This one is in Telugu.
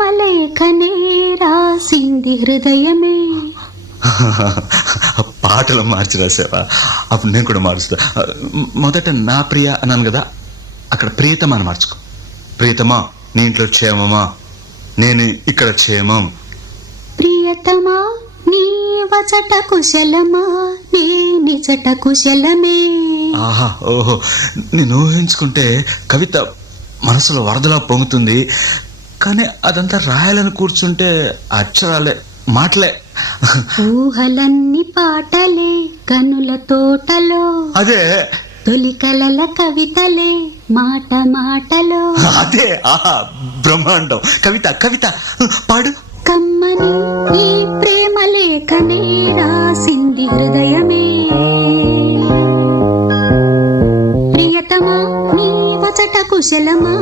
ప్రేమ లేఖనే రాసింది హృదయమే. పాటలు మార్చి రాసావా? అప్పుడు నేను కూడా మారుస్తా. మొదట నా ప్రియ అన్నాను కదా, అక్కడ ప్రియతమా అని మార్చుకో. ప్రియతమా, నీ ఇంట్లో క్షేమమా? నేను ఇక్కడ క్షేమం. ప్రియతమా, నీ వచట కుశలమా? నీ నిచట కుశలమే. ఆహా, ఓహో, నేను ఊహించుకుంటే కవిత మనసులో వరదలా పొంగుతుంది. కానీ అదంతా రాయాలని కూర్చుంటే అక్షరాలే, మాటలే. ఊహలన్నీ పాటలే కనుల తోటలో, అదే తొలి కలల కవితలే మాట మాటలో. అదే, ఆహా, బ్రహ్మాండం. కవిత కవిత పాడు. కమ్మని ఈ ప్రేమ లేఖనే రాసింది హృదయమే. ప్రియతమా, నీ వచట కుశలమా?